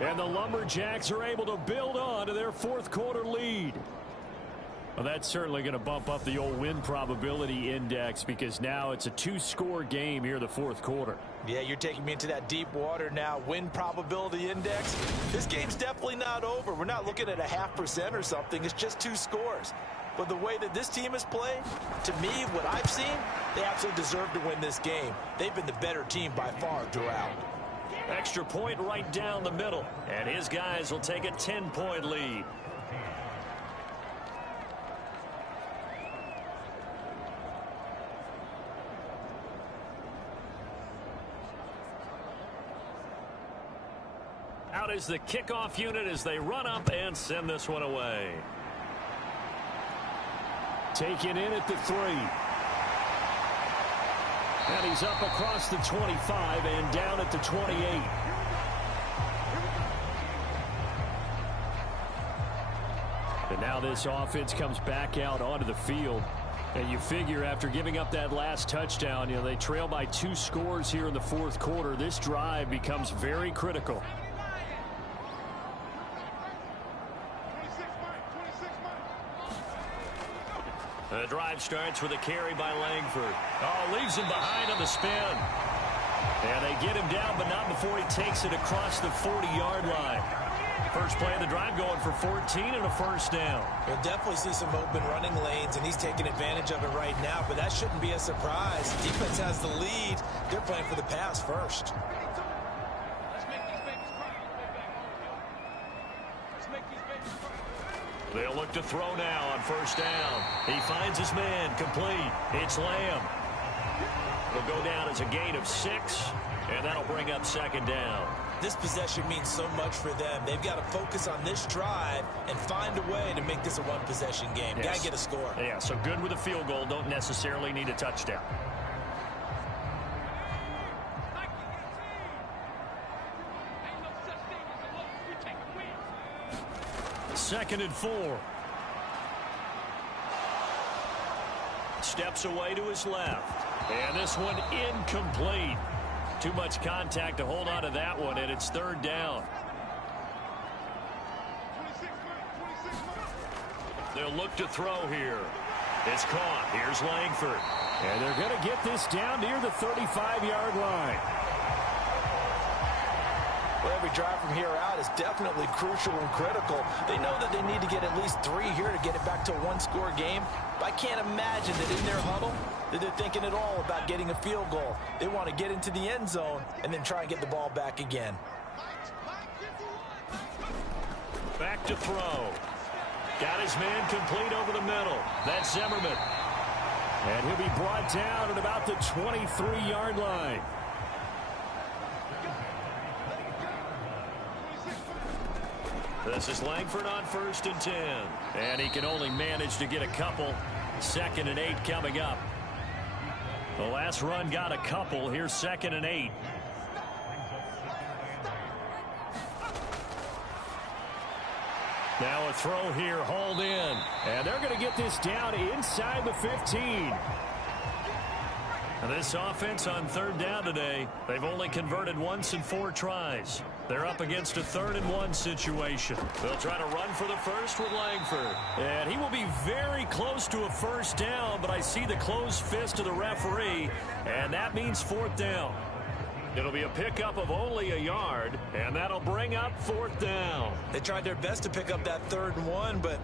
And the Lumberjacks are able to build on to their fourth quarter lead. Well, that's certainly going to bump up the old win probability index because now it's a 2-score game here in the fourth quarter. Yeah, you're taking me into that deep water now. Win probability index. This game's definitely not over. We're not looking at a 0.5% or something. It's just 2 scores. But the way that this team has played, to me, what I've seen, they absolutely deserve to win this game. They've been the better team by far throughout. Extra point right down the middle. And his guys will take a 10-point lead. Out is the kickoff unit as they run up and send this one away. Taken in at the 3. And he's up across the 25 and down at the 28. And now this offense comes back out onto the field. And you figure after giving up that last touchdown, they trail by 2 scores here in the fourth quarter. This drive becomes very critical. The drive starts with a carry by Langford. Oh, leaves him behind on the spin. And they get him down, but not before he takes it across the 40-yard line. First play of the drive going for 14 and a first down. We'll definitely see some open running lanes, and he's taking advantage of it right now, but that shouldn't be a surprise. Defense has the lead. They're playing for the pass first. They'll look to throw now on first down. He finds his man complete. It's Lamb. It'll go down as a gain of 6, and that'll bring up second down. This possession means so much for them. They've got to focus on this drive and find a way to make this a one-possession game. Yes. Got to get a score. Yeah, so good with a field goal. Don't necessarily need a touchdown. Second and 4. Steps away to his left. And this one incomplete. Too much contact to hold on to that one, and it's third down. They'll look to throw here. It's caught. Here's Langford. And they're going to get this down near the 35-yard line. Well, every drive from here out is definitely crucial and critical. They know that they need to get at least 3 here to get it back to a one-score game. But I can't imagine that in their huddle that they're thinking at all about getting a field goal. They want to get into the end zone and then try and get the ball back again. Back to throw. Got his man complete over the middle. That's Zimmerman. And he'll be brought down at about the 23-yard line. This is Langford on 1st and 10. And he can only manage to get a couple. 2nd and 8 coming up. The last run got a couple. Here's 2nd and 8. Now a throw here, hauled in. And they're going to get this down inside the 15. And this offense on third down today, they've only converted once in 4 tries. They're up against a 3rd and 1 situation. They'll try to run for the first with Langford. And he will be very close to a first down, but I see the closed fist of the referee, and that means 4th down. It'll be a pickup of only a yard, and that'll bring up 4th down. They tried their best to pick up that 3rd and 1, but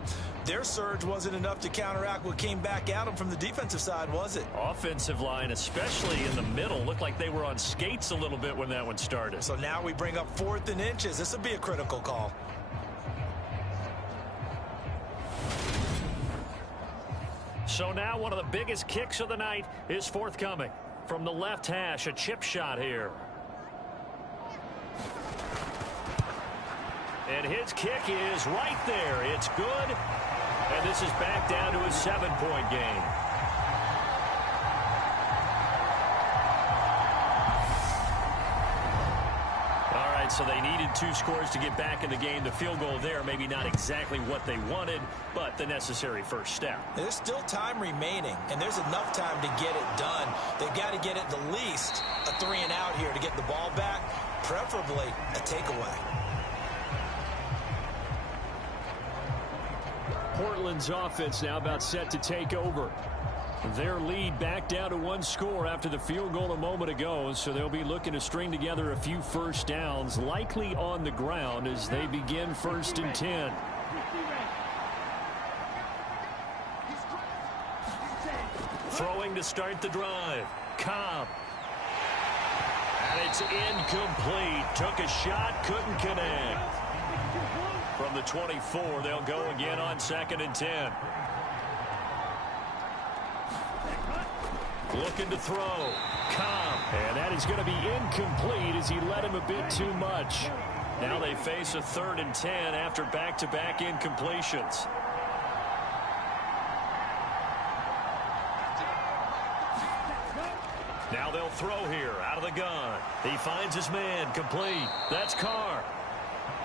their surge wasn't enough to counteract what came back at them from the defensive side, was it? Offensive line, especially in the middle, looked like they were on skates a little bit when that one started. So now we bring up 4th and inches. This will be a critical call. So now one of the biggest kicks of the night is forthcoming. From the left hash, a chip shot here. And his kick is right there. It's good. And this is back down to a 7-point game. All right, so they needed 2 scores to get back in the game. The field goal there, maybe not exactly what they wanted, but the necessary first step. There's still time remaining, and there's enough time to get it done. They've got to get at the least a 3 and out here to get the ball back, preferably a takeaway. Portland's offense now about set to take over. Their lead back down to one score after the field goal a moment ago, so they'll be looking to string together a few first downs, likely on the ground as they begin 1st and 10. Throwing to start the drive. Cobb. And it's incomplete. Took a shot, couldn't connect. From the 24, they'll go again on 2nd and 10. Looking to throw. Cobb. And that is going to be incomplete as he led him a bit too much. Now they face a 3rd and 10 after back-to-back incompletions. Now they'll throw here out of the gun. He finds his man. Complete. That's Carr.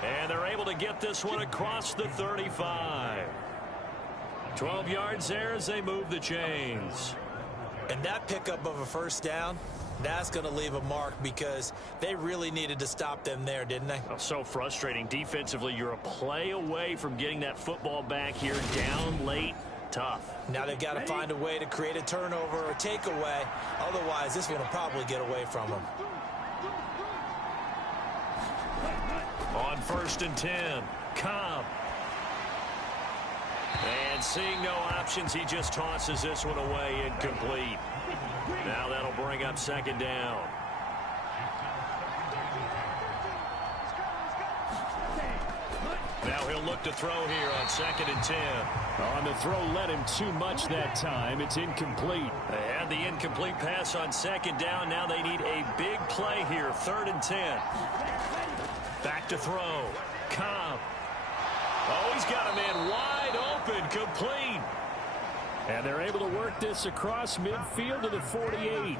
And they're able to get this one across the 35. 12 yards there as they move the chains. And that pickup of a first down, that's going to leave a mark because they really needed to stop them there, didn't they? Oh, so frustrating. Defensively, you're a play away from getting that football back here down late. Tough. Now they've got to find a way to create a turnover or takeaway. Otherwise, this one will probably get away from them. On 1st and 10, Cobb. And seeing no options, he just tosses this one away, incomplete. Now that'll bring up 2nd down. Now he'll look to throw here on 2nd and 10. On the throw, led him too much that time. It's incomplete. They had the incomplete pass on 2nd down. Now they need a big play here, 3rd and 10. Back to throw. Cobb. Oh, he's got a man wide open, complete. And they're able to work this across midfield to the 48.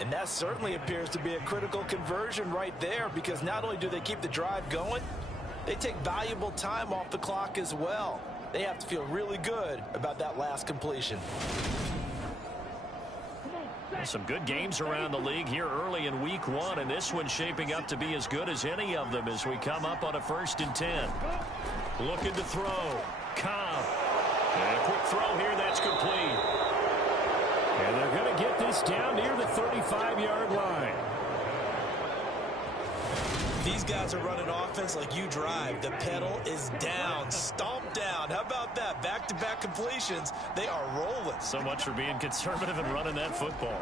And that certainly appears to be a critical conversion right there, because not only do they keep the drive going, they take valuable time off the clock as well. They have to feel really good about that last completion. Some good games around the league here early in week 1, and this one's shaping up to be as good as any of them as we come up on a 1st and 10. Looking to throw. Cobb. And a quick throw here, that's complete. And they're going to get this down near the 35-yard line. These guys are running offense like you drive. The pedal is down, stomped down. How about that? Back-to-back completions. They are rolling. So much for being conservative and running that football.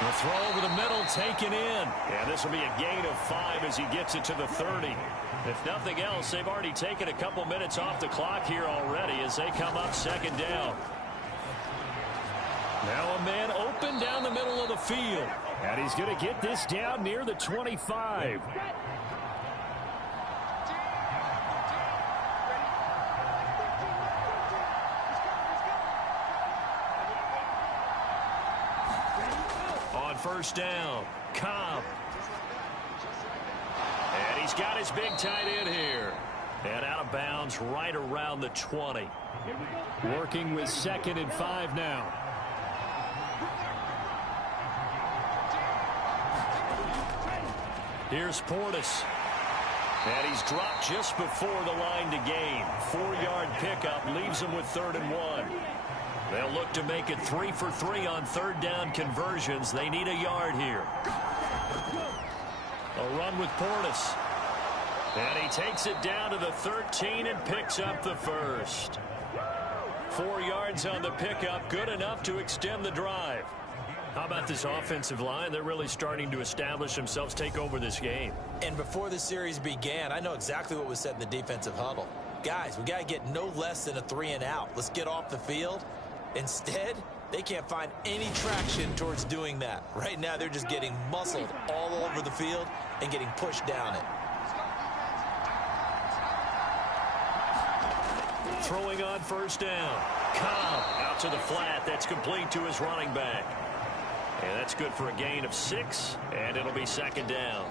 The throw over the middle, taken in. And this will be a gain of 5 as he gets it to the 30. If nothing else, they've already taken a couple minutes off the clock here already as they come up 2nd down. Now a man open down the middle of the field. And he's going to get this down near the 25. On 1st down, Cobb. And he's got his big tight end here. And out of bounds right around the 20. Working with 2nd and 5 now. Here's Portis. And he's dropped just before the line to gain. 4-yard pickup leaves him with 3rd and 1. They'll look to make it 3 for 3 on 3rd down conversions. They need a yard here. A run with Portis. And he takes it down to the 13 and picks up the 1st. 4 yards on the pickup, good enough to extend the drive. How about this offensive line? They're really starting to establish themselves, take over this game. And before the series began, I know exactly what was said in the defensive huddle. Guys, we got to get no less than a 3 and out. Let's get off the field. Instead, they can't find any traction towards doing that. Right now, they're just getting muscled all over the field and getting pushed down it. Throwing on 1st down. Cobb out to the flat. That's complete to his running back. And that's good for a gain of 6, and it'll be 2nd down.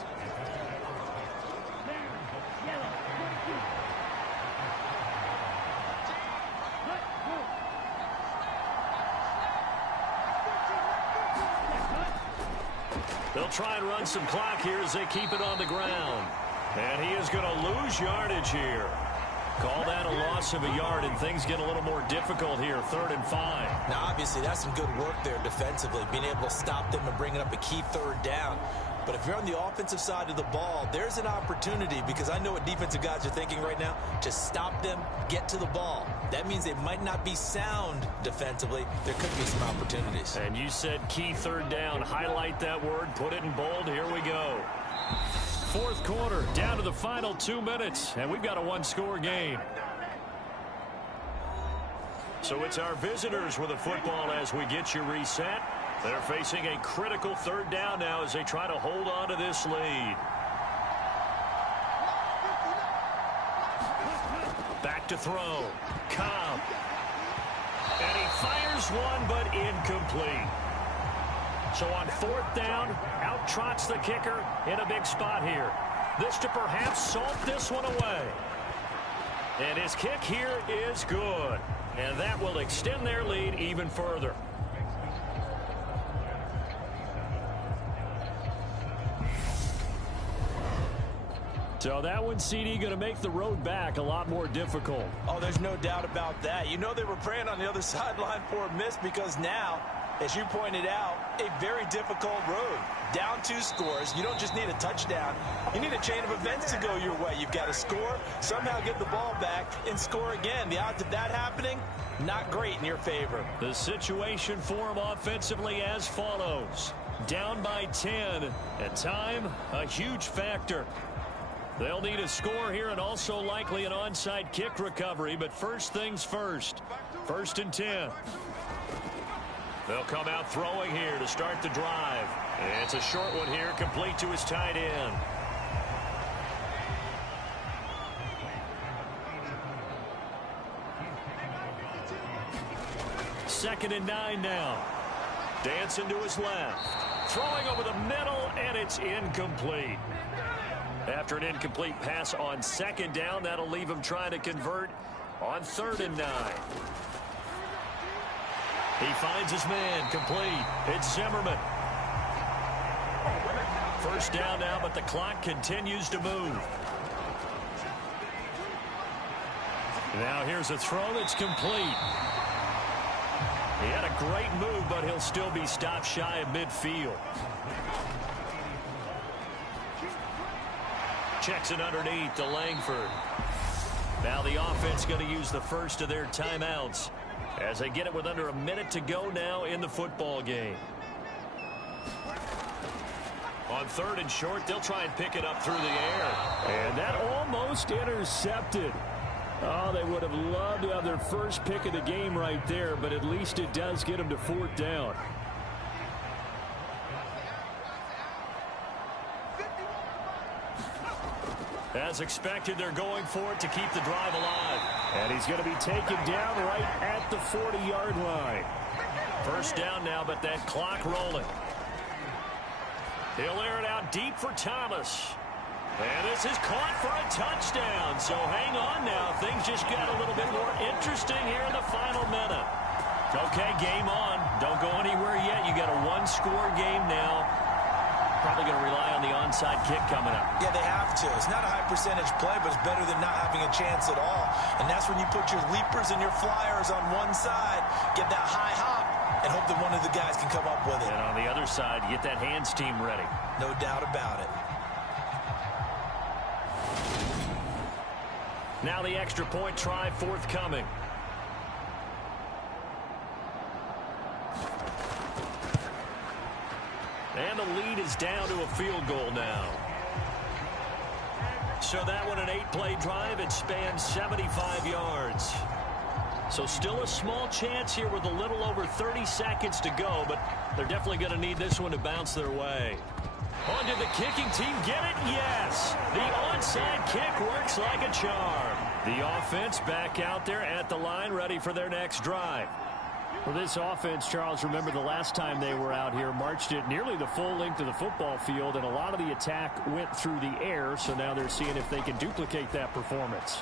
They'll try and run some clock here as they keep it on the ground. And he is going to lose yardage here. Call that a loss of a yard, and things get a little more difficult here. 3rd and 5. Now, obviously, that's some good work there defensively, being able to stop them and bringing up a key 3rd down. But if you're on the offensive side of the ball, there's an opportunity, because I know what defensive guys are thinking right now. Just stop them, get to the ball. That means they might not be sound defensively. There could be some opportunities. And you said key 3rd down. Highlight that word, put it in bold. Here we go. 4th quarter, down to the final 2 minutes, and we've got a 1-score game. So it's our visitors with the football as we get you reset. They're facing a critical 3rd down now as they try to hold on to this lead. Back to throw. Cobb. And he fires one, but incomplete. So on 4th down, out trots the kicker in a big spot here. This to perhaps salt this one away. And his kick here is good. And that will extend their lead even further. So that one, CD, going to make the road back a lot more difficult. Oh, there's no doubt about that. You know they were praying on the other sideline for a miss, because now, as you pointed out, a very difficult road. Down 2 scores. You don't just need a touchdown. You need a chain of events to go your way. You've got to score, somehow get the ball back, and score again. The odds of that happening, not great in your favor. The situation for them offensively as follows. Down by 10, and time, a huge factor. They'll need a score here and also likely an onside kick recovery, but first things first. 1st and 10. They'll come out throwing here to start the drive. It's a short one here, complete to his tight end. Second and 9 now. Dancing to his left. Throwing over the middle, and it's incomplete. After an incomplete pass on 2nd down, that'll leave him trying to convert on 3rd and 9. He finds his man, complete. It's Zimmerman. 1st down now, but the clock continues to move. Now here's a throw that's complete. He had a great move, but he'll still be stopped shy of midfield. Checks it underneath to Langford. Now the offense going to use the first of their timeouts as they get it with under a minute to go now in the football game. On 3rd and short, they'll try and pick it up through the air. And that almost intercepted. Oh, they would have loved to have their first pick of the game right there, but at least it does get them to 4th down. As expected, they're going for it to keep the drive alive. And he's going to be taken down right at the 40-yard line. 1st down now, but that clock rolling. He'll air it out deep for Thomas. And this is caught for a touchdown. So hang on now. Things just got a little bit more interesting here in the final minute. Okay, game on. Don't go anywhere yet. You got a 1-score game now. Probably going to rely on the onside kick coming up. Yeah, they have to. It's not a high percentage play, but it's better than not having a chance at all. And that's when you put your leapers and your flyers on one side, get that high hop, and hope that one of the guys can come up with it. And on the other side, get that hands team ready. No doubt about it. Now the extra point try forthcoming. And the lead is down to a field goal now. So that one, an 8-play drive. It spans 75 yards. So still a small chance here with a little over 30 seconds to go, but they're definitely going to need this one to bounce their way. On to the kicking team. Get it? Yes. The onside kick works like a charm. The offense back out there at the line, ready for their next drive. Well, this offense, Charles, remember the last time they were out here, marched it nearly the full length of the football field, and a lot of the attack went through the air, so now they're seeing if they can duplicate that performance.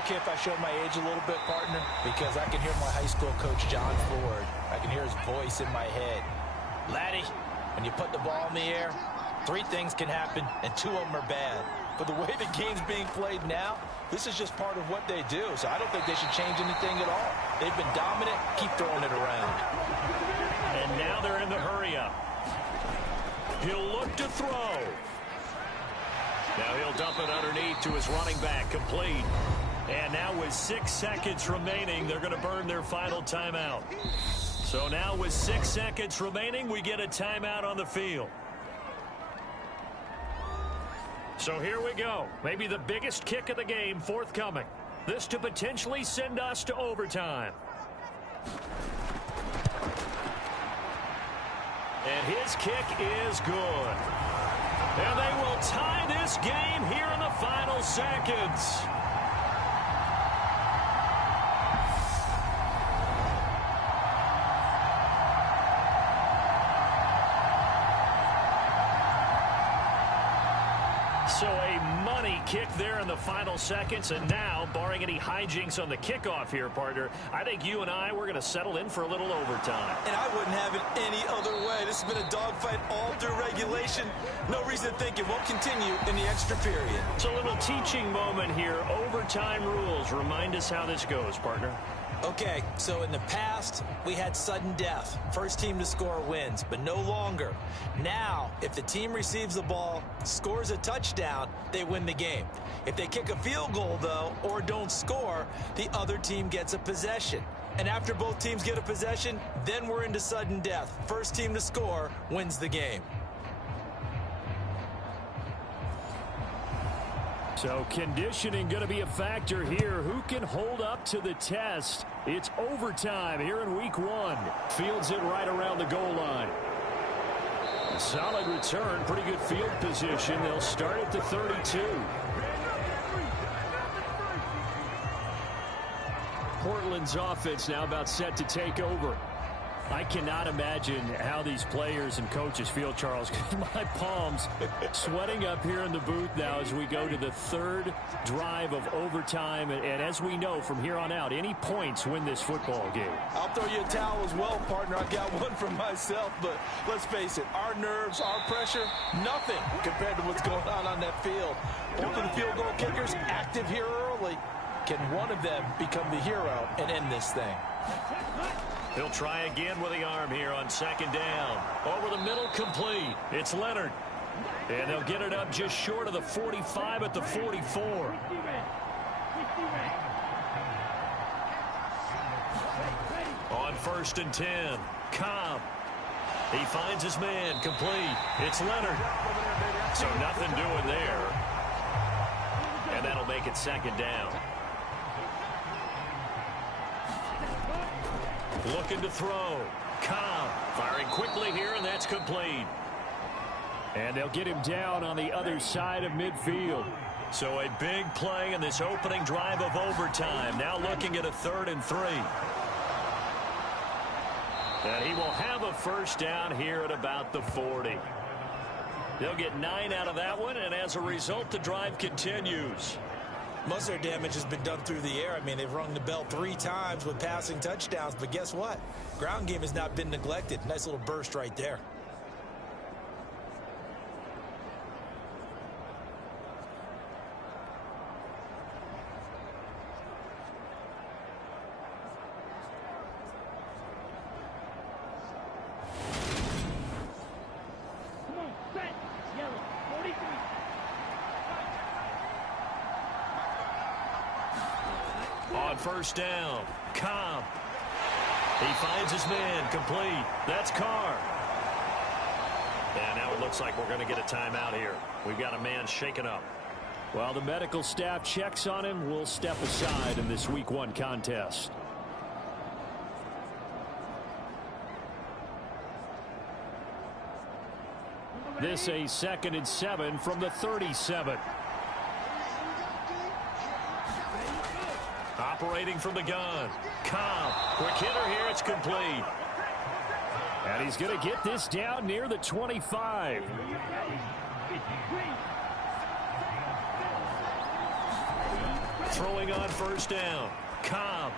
Okay, if I show my age a little bit, partner, because I can hear my high school coach, John Ford. I can hear his voice in my head. Laddie, when you put the ball in the air, Three things can happen, and two of them are bad. But the way the game's being played now, this is just part of what they do. So I don't think they should change anything at all. They've been dominant. Keep throwing it around. And now they're in the hurry-up. He'll look to throw. Now he'll dump it underneath to his running back, complete. And now with 6 seconds remaining, they're going to burn their final timeout. So now with 6 seconds remaining, we get a timeout on the field. So here we go. Maybe the biggest kick of the game forthcoming. This to potentially send us to overtime. And his kick is good. And they will tie this game here in the final seconds. So a money kick there in the final seconds. And now, barring any hijinks on the kickoff here, partner, I think you and I, we're going to settle in for a little overtime. And I wouldn't have it any other way. This has been a dogfight all through regulation. No reason to think it won't continue in the extra period. It's a little teaching moment here. Overtime rules. Remind us how this goes, partner. Okay, so in the past, we had sudden death. First team to score wins, but no longer. Now, if the team receives the ball, scores a touchdown, they win the game. If they kick a field goal, though, or don't score, the other team gets a possession. And after both teams get a possession, then we're into sudden death. First team to score wins the game. So conditioning going to be a factor here. Who can hold up to the test? It's overtime here in week 1. Fields it right around the goal line. Solid return, pretty good field position. They'll start at the 32. Portland's offense now about set to take over. I cannot imagine how these players and coaches feel, Charles. My palms sweating up here in the booth now as we go to the third drive of overtime. And as we know from here on out, any points win this football game. I'll throw you a towel as well, partner. I got one for myself, but let's face it, our nerves, our pressure, nothing compared to what's going on that field. Both of the field goal kickers active here early. Can one of them become the hero and end this thing? He'll try again with the arm here on second down. Over the middle, complete. It's Leonard. And they'll get it up just short of the 45 at the 44. On 1st and 10, Cobb. He finds his man, complete. It's Leonard. So nothing doing there. And that'll make it second down. Looking to throw. Cobb firing quickly here, and that's complete. And they'll get him down on the other side of midfield. So a big play in this opening drive of overtime. Now looking at a 3rd and 3. And he will have a first down here at about the 40. They'll get 9 out of that one, and as a result, the drive continues. Most of their damage has been done through the air. I mean, they've rung the bell 3 times with passing touchdowns, but guess what? Ground game has not been neglected. Nice little burst right there. Come on, set. Yellow, 43. On 1st down, Cobb. He finds his man, complete. That's Carr. And now it looks like we're going to get a timeout here. We've got a man shaken up. While the medical staff checks on him, we'll step aside in this week 1 contest. This a 2nd and 7 from the 37. Operating from the gun. Cobb. Quick hitter here. It's complete. And he's going to get this down near the 25. Throwing on 1st down. Cobb.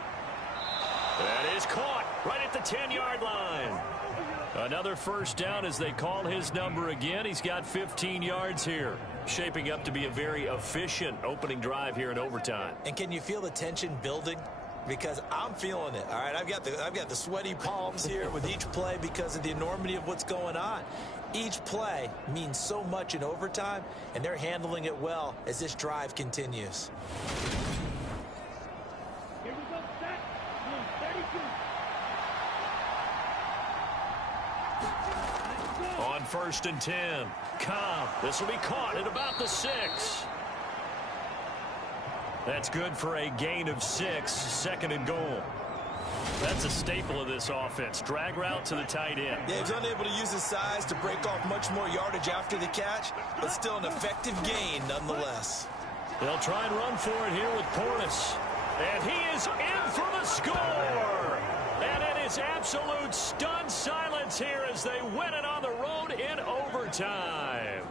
That is caught right at the 10-yard line. Another first down as they call his number again. He's got 15 yards here. Shaping up to be a very efficient opening drive here in overtime. And can you feel the tension building? Because I'm feeling it. All right, I've got the sweaty palms here with each play because of the enormity of what's going on. Each play means so much in overtime, and they're handling it well as this drive continues. Here we go, set. Blue 32. On 1st and 10. Cobb. This will be caught at about the 6. That's good for a gain of 6. 2nd and goal. That's a staple of this offense. Drag route to the tight end. Yeah, he's unable to use his size to break off much more yardage after the catch, but still an effective gain nonetheless. They'll try and run for it here with Portis. And he is in for the score. And it is absolute stunned silence here as they win it on the road in overtime.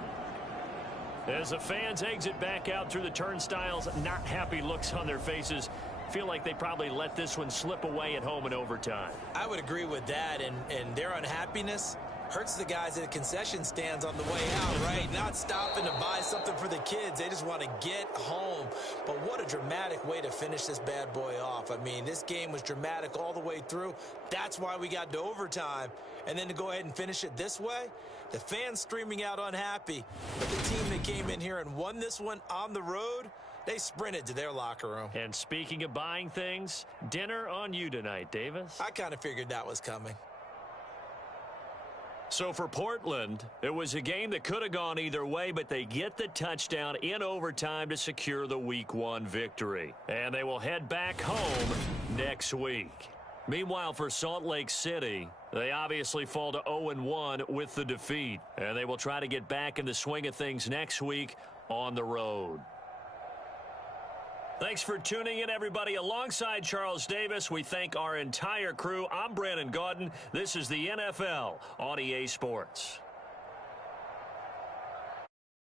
As the fans exit back out through the turnstiles, not happy looks on their faces. Feel like they probably let this one slip away at home in overtime. I would agree with that, and their unhappiness hurts the guys at the concession stands on the way out, right? Not stopping to buy something for the kids. They just want to get home. But what a dramatic way to finish this bad boy off. I mean, this game was dramatic all the way through. That's why we got to overtime. And then to go ahead and finish it this way, the fans streaming out unhappy. But the team that came in here and won this one on the road, they sprinted to their locker room. And speaking of buying things, dinner on you tonight, Davis. I kind of figured that was coming. So for Portland, it was a game that could have gone either way, but they get the touchdown in overtime to secure the Week 1 victory. And they will head back home next week. Meanwhile, for Salt Lake City, they obviously fall to 0-1 with the defeat. And they will try to get back in the swing of things next week on the road. Thanks for tuning in, everybody. Alongside Charles Davis, we thank our entire crew. I'm Brandon Gaudin. This is the NFL on EA Sports.